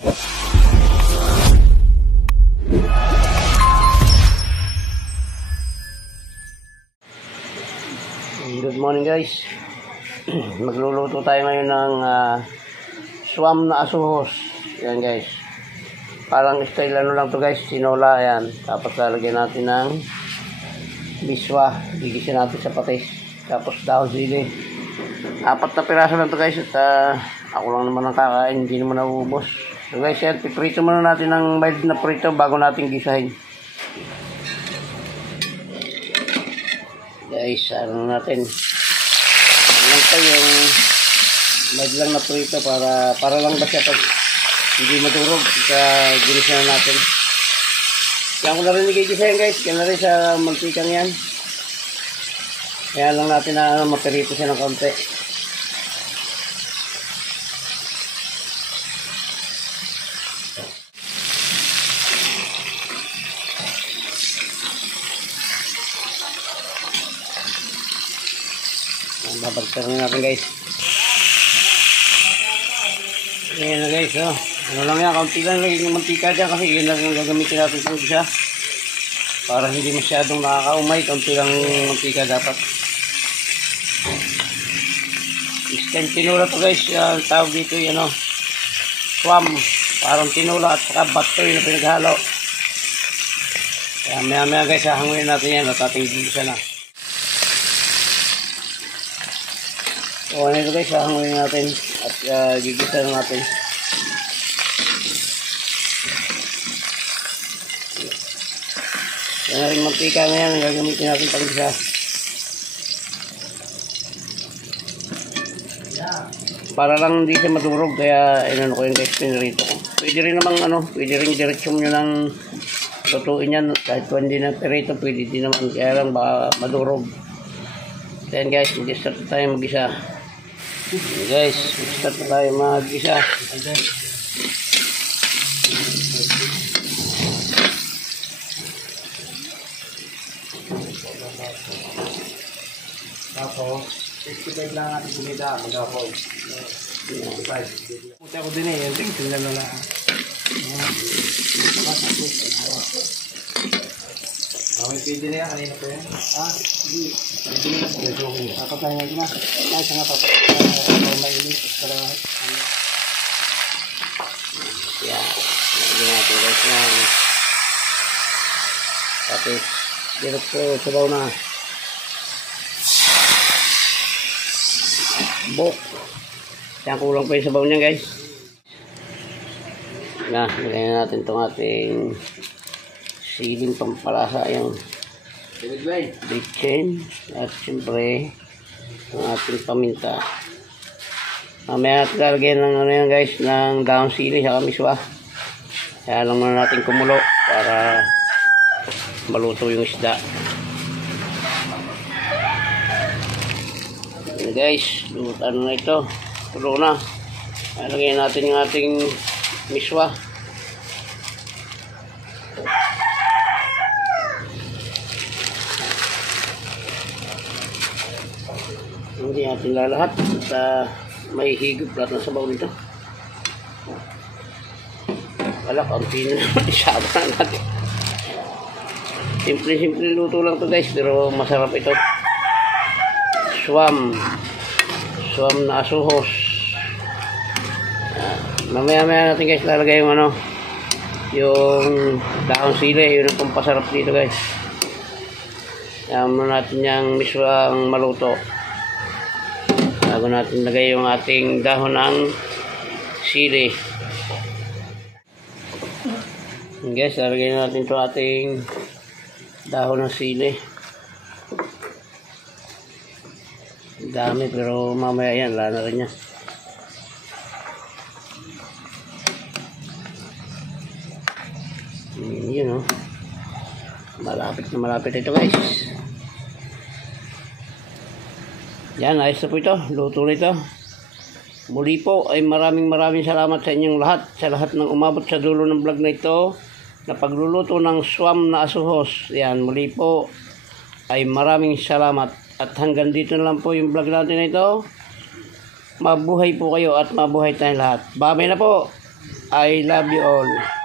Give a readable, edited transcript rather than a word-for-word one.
Good morning guys. Magluluto tayo ngayon ng swam na asuhos. Yan guys. Parang style ano lang to guys, sinola yan. Tapos lalagyan natin ng biswa. Gigisin natin sa patis. Tapos dahon sili. 4 na piraso lang to guys. At ako lang naman ang kakain, hindi naman nauubos. So guys, yan, piprito muna natin ng mild na prito bago natin gisahin. Guys, ano natin. Lang tayo yung mild lang na prito para lang ba siya pag hindi madurog. Ginisa na natin. Kaya ko na rin gigisahin guys. Kaya na rin sa mantikang yan. Kaya lang natin na mapirito siya ng konti. Babagsak na natin guys. Ayan na guys, oh. Ano lang yan, kaunti lang lagi ng mantika dyan kasi yun lang gagamitin natin sa isa. Para hindi masyadong nakakaumay, kaunti lang mantika dapat. Instant tinola to guys, tawag dito yun, oh. Swam, parang tinola at saka batoy na pinaghalo. Kaya maya maya guys, hahanguin natin yan at ating gisa na. O ano ito guys, hahanguin natin at gigisa na natin. Yan na rin mantika ngayon, gagamitin natin pag-gisa. Para lang hindi siya madurog, kaya inano ko yung guys, pinarito ko. Pwede rin namang pwede rin diretsyon nyo ng lutuin yan. Kahit hindi na pirito, pwede din naman, kaya lang baka madurog. Then guys, mag-start tayo mag-isa. Guys, start na tayo mag-isa. Tapos, 65 lang natin kumida. Mag-ahoy. 65. Puti ako din eh. Tingnan na lang. May pwede na yan. Kanina po yan. Hindi. Pwede na yan. Papatay na yun na. Ay, sa nga papatay. Mainit. Para yan. Lagyan natin guys na. Tapos, direct po. Sabaw na. Bok. Yan, kulang pa yung sabaw niya guys. Na, lagyan natin itong ating siling pampalasa, yung bitchin at siyempre ang ating paminta. Mamaya natin lalagyan ng yan guys, ng dahon sili sa kamiswa. Kaya lang muna natin kumulo para maluto yung isda. Yan guys, lutan na ito, tulo na. Lalagyan natin yung ating miswa. Hindi natin lalahat at may higop lahat ng sabaw nito. Wala, kaunti na naman isama natin. Simple luto lang to guys, pero masarap ito. Swam na asuhos. Mamaya natin guys lalagay yung yung dahon sili, yun ang pampasarap dito guys. Ayan mo natin yung miswang maluto bago natin lagay yung ating dahon ng sili. Guys, lalagay natin ito ating dahon ng sili. Dami pero mamaya yan, wala na rin yan. Yun malapit na malapit ito guys. Yan, ayos na po ito, luto na ito. Muli po ay maraming salamat sa inyong lahat, sa lahat ng umabot sa dulo ng vlog na ito na pagluluto ng swam na asuhos. Yan, muli po ay maraming salamat at hanggang dito na lang po yung vlog natin na ito. Mabuhay po kayo at mabuhay tayong lahat. Babay na po. I love you all.